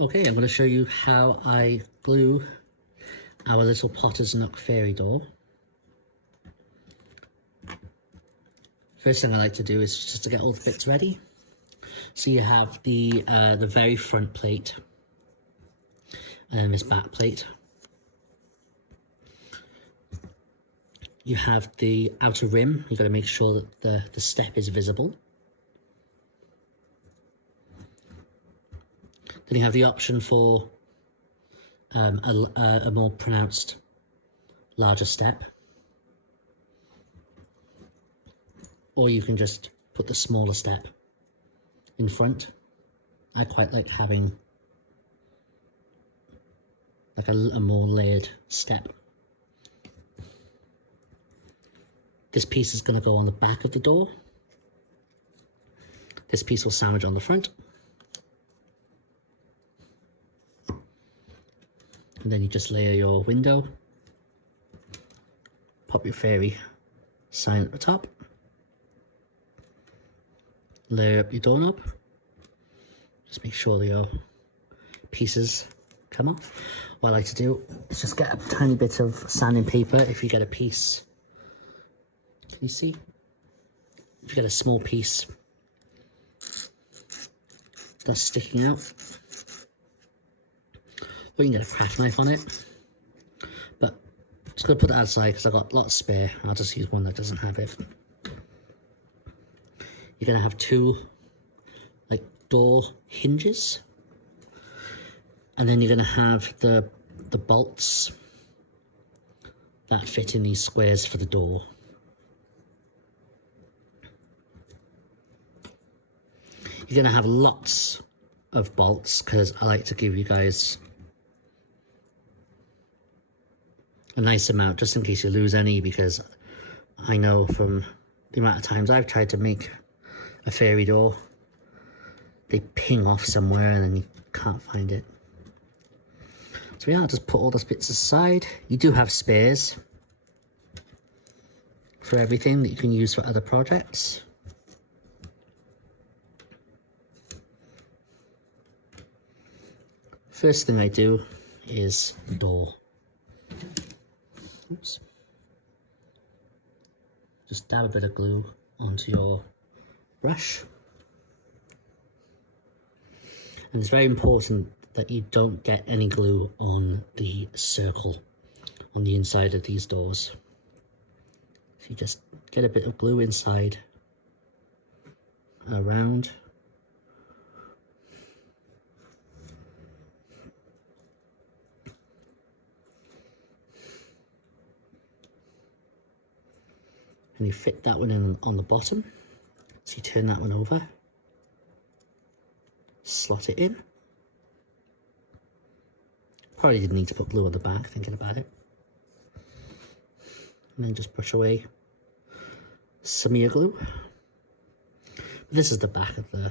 Okay, I'm going to show you how I glue our little Potter's Nook fairy door. First thing I like to do is just to get all the bits ready. So you have the very front plate and then this back plate. You have the outer rim. You've got to make sure that the step is visible. Then you have the option for a more pronounced, larger step. Or you can just put the smaller step in front. I quite like having like a more layered step. This piece is going to go on the back of the door. This piece will sandwich on the front. And then you just layer your window. Pop your fairy sign at the top. Layer up your doorknob. Just make sure that your pieces come off. What I like to do is just get a tiny bit of sanding paper. If you get a piece, can you see? If you get a small piece that's sticking out, or you can get a craft knife on it. But I'm just going to put that outside because I've got lots spare. I'll just use one that doesn't have it. You're going to have two like door hinges. And then you're going to have the bolts that fit in these squares for the door. You're going to have lots of bolts because I like to give you guys a nice amount just in case you lose any, because I know from the amount of times I've tried to make a fairy door, they ping off somewhere and then you can't find it. So yeah, I'll just put all those bits aside. You do have spares for everything that you can use for other projects. First thing I do is the door. Oops. Just dab a bit of glue onto your brush. And it's very important that you don't get any glue on the circle on the inside of these doors. So you just get a bit of glue inside, around. And you fit that one in on the bottom. So you turn that one over, slot it in. Probably didn't need to put glue on the back, thinking about it. And then just brush away some of your glue. This is the back of the...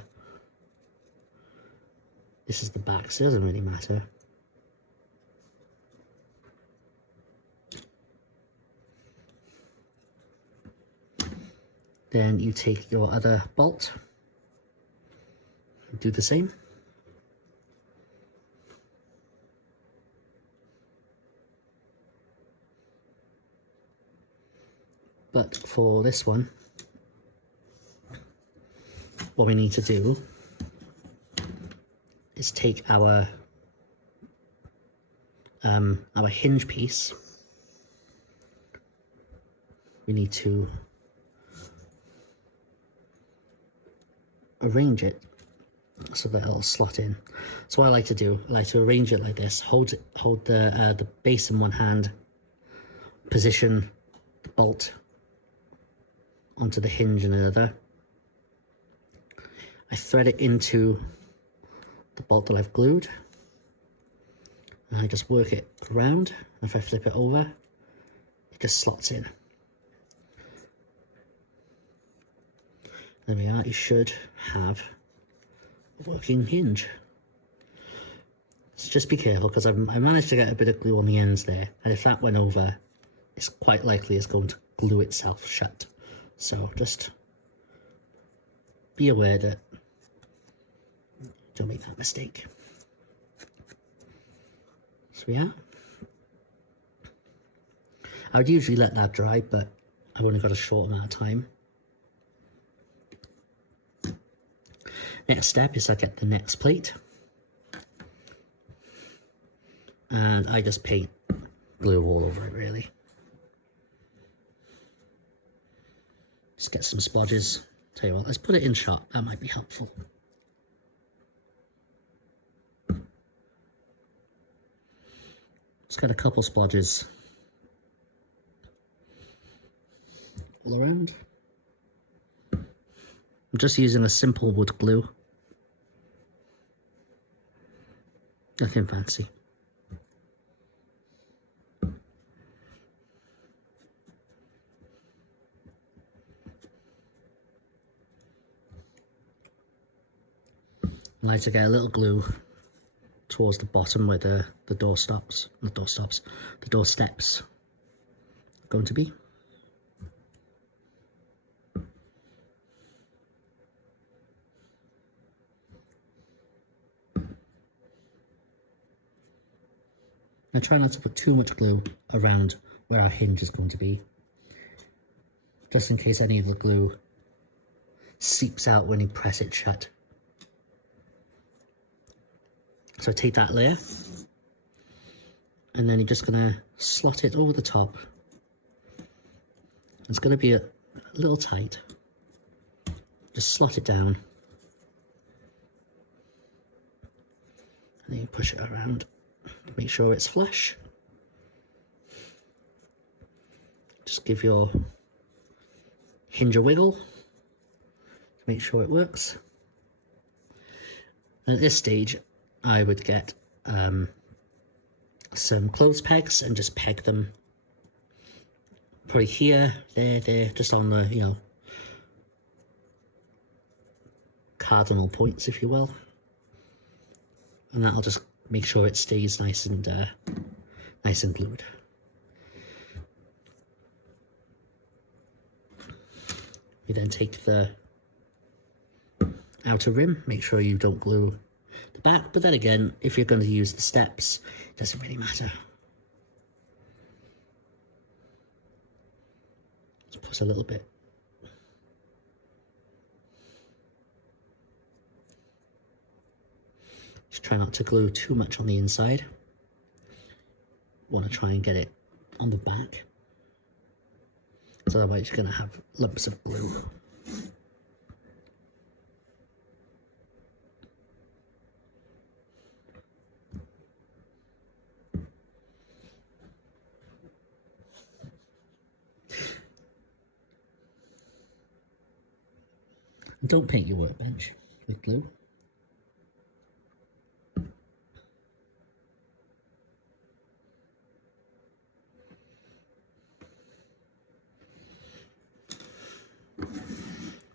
This is the back, so it doesn't really matter. Then you take your other bolt, do the same. But for this one, what we need to do is take our hinge piece. We need to arrange it so that it'll slot in. So what I like to do, I like to arrange it like this. Hold the base in one hand, position the bolt onto the hinge in another. I thread it into the bolt that I've glued, and I just work it around. And if I flip it over, it just slots in. There we are. You should have a working hinge. So just be careful, because I managed to get a bit of glue on the ends there, and if that went over, it's quite likely it's going to glue itself shut. So just be aware that don't make that mistake. So yeah. I would usually let that dry, but I've only got a short amount of time. Next step is I get the next plate. And I just paint glue all over it, really. Just get some splodges. Tell you what, let's put it in shot. That might be helpful. Just got a couple splodges all around. I'm just using a simple wood glue. Nothing fancy. I like to get a little glue towards the bottom where the door steps are going to be. Now try not to put too much glue around where our hinge is going to be, just in case any of the glue seeps out when you press it shut. So take that layer, and then you're just going to slot it over the top. It's going to be a little tight. Just slot it down, and then you push it around. Make sure it's flush. Just give your hinge a wiggle to make sure it works. And at this stage, I would get some clothes pegs and just peg them probably here, there, just on the, cardinal points, if you will. And that'll just make sure it stays nice and glued. You then take the outer rim, make sure you don't glue the back, but then again, if you're going to use the steps, it doesn't really matter. Just put a little bit. Just try not to glue too much on the inside. Want to try and get it on the back, so otherwise you're going to have lumps of glue. And don't paint your workbench with glue.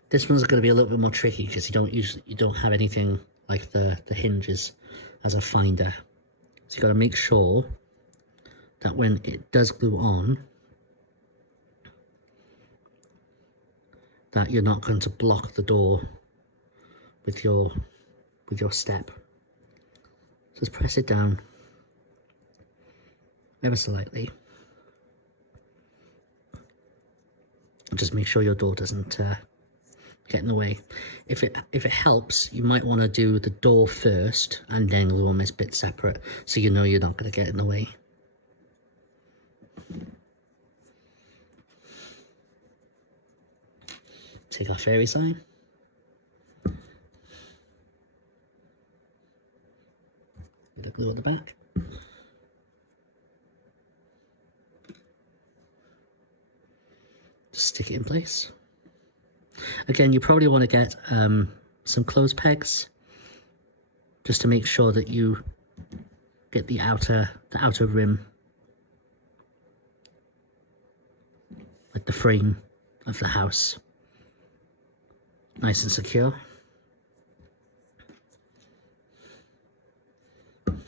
This one's going to be a little bit more tricky because you don't have anything like the hinges as a finder. So you got to make sure that when it does glue on, that you're not going to block the door with your step. Just press it down ever so lightly. Just make sure your door doesn't get in the way. If it helps, you might want to do the door first and then glue on this bit separate, so you know you're not going to get in the way. Take our fairy sign. Bit of glue on the back. Just stick it in place. Again, you probably want to get some clothes pegs, just to make sure that you get the outer rim, like the frame of the house, nice and secure. And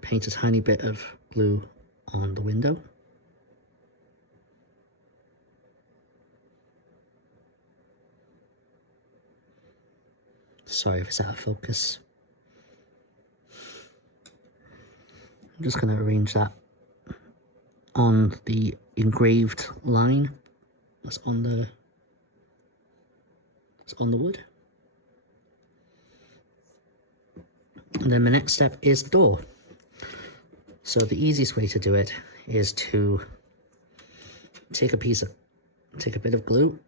paint a tiny bit of glue on the window. Sorry if it's out of focus. I'm just going to arrange that on the engraved line that's on the wood. And then the next step is the door. So the easiest way to do it is to take a bit of glue,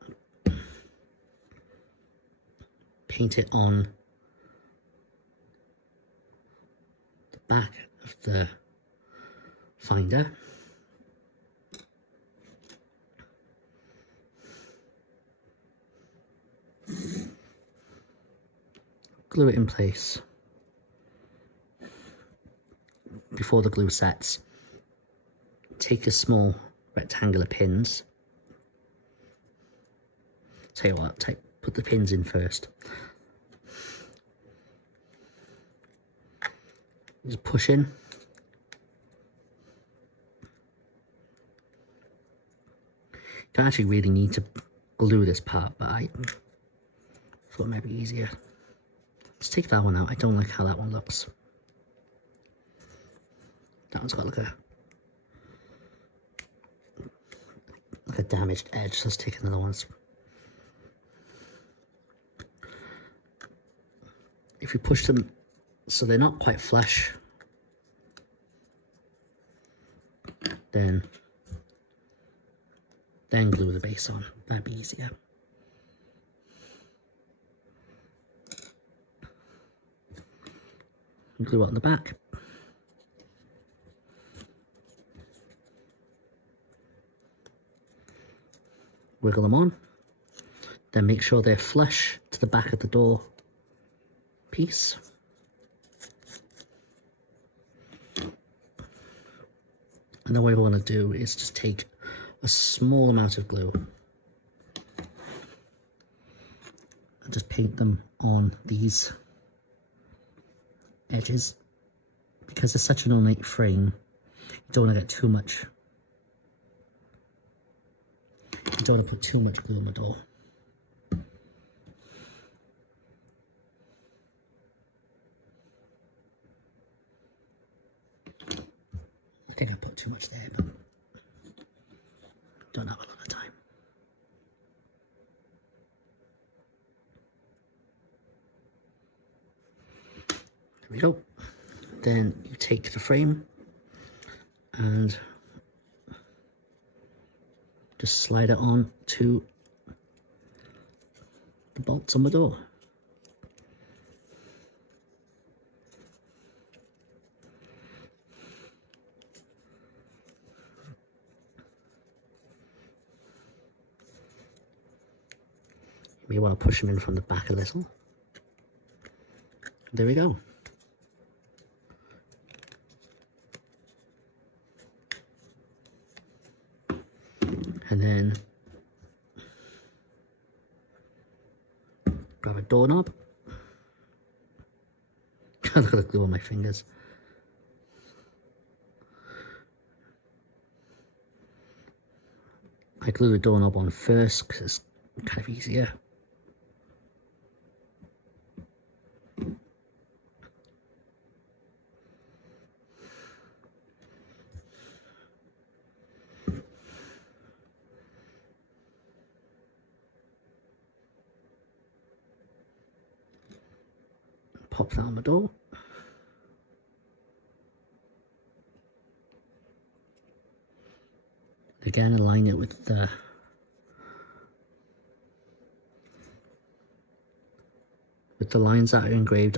paint it on the back of the finder. Glue it in place. Before the glue sets, take your small rectangular pins. Tell you what, put the pins in first. Just push in. You don't actually really need to glue this part, but I thought it might be easier. Let's take that one out. I don't like how that one looks. That one's got like a damaged edge. Let's take another one. If you push them so they're not quite flush, then glue the base on. That'd be easier. Glue it on the back. Wiggle them on. Then make sure they're flush to the back of the door piece. And then what I want to do is just take a small amount of glue and just paint them on these edges. Because it's such an ornate frame, you don't want to get too much. You don't want to put too much glue on the door. I think I put too much there, but don't have a lot of time. There we go. Then you take the frame and just slide it on to the bolts on the door. You may want to push them in from the back a little. There we go. And then grab a doorknob. Look at the glue on my fingers. I glue the doorknob on first because it's kind of easier. Pop that on the door. Again, align it with the lines that are engraved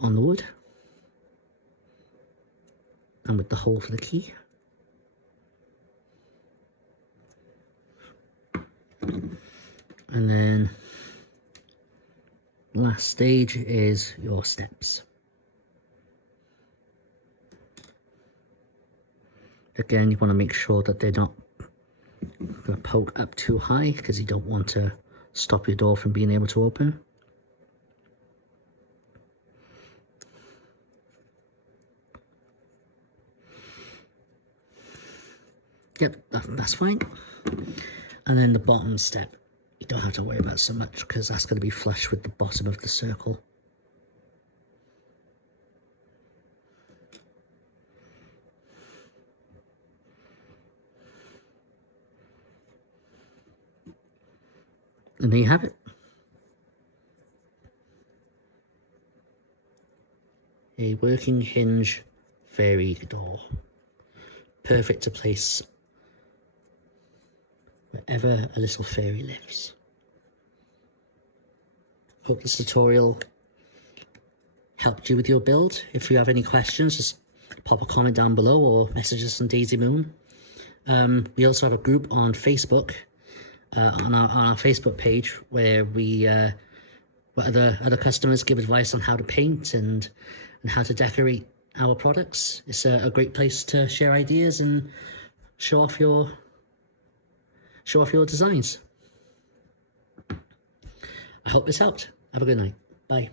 on the wood and with the hole for the key. And then last stage is your steps. Again, you want to make sure that they're not going to poke up too high because you don't want to stop your door from being able to open. Yep, that's fine. And then the bottom step, you don't have to worry about so much because that's going to be flush with the bottom of the circle. And there you have it. A working hinge fairy door. Perfect to place wherever a little fairy lives. Hope this tutorial helped you with your build. If you have any questions, just pop a comment down below or message us on Daisy Moon. We also have a group on Facebook, on our Facebook page, where where other customers give advice on how to paint and how to decorate our products. It's a great place to share ideas and show off your designs. I hope this helped. Have a good night. Bye.